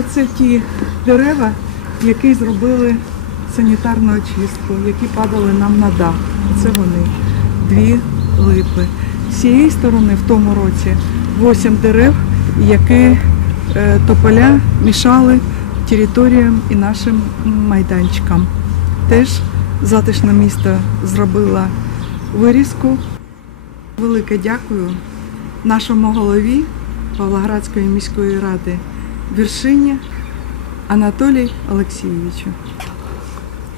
Оце ті дерева, які зробили санітарну очистку, які падали нам на дах. Це вони. Дві липи. З цієї сторони в тому році 8 дерев, які е, тополя мішали територіям і нашим майданчикам. Теж затишне місто зробило вирізку. Велике дякую нашому голові Павлоградської міської ради Вершині Анатолію Олексійовичу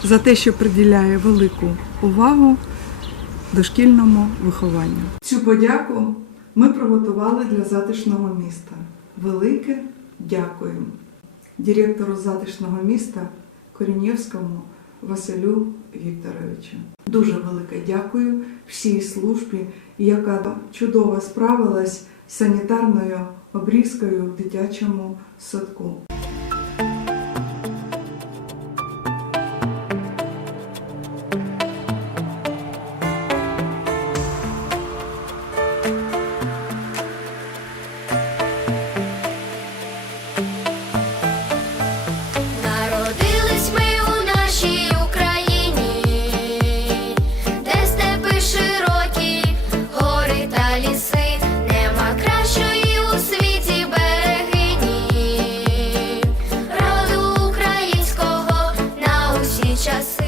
за те, що приділяє велику увагу дошкільному вихованню. Цю подяку ми приготували для затишного міста. Велике дякуємо директору затишного міста Корінєвському Василю Вікторовичу. Дуже велике дякую всій службі, яка чудово справилась санітарною обрізкою в дитячому садку. just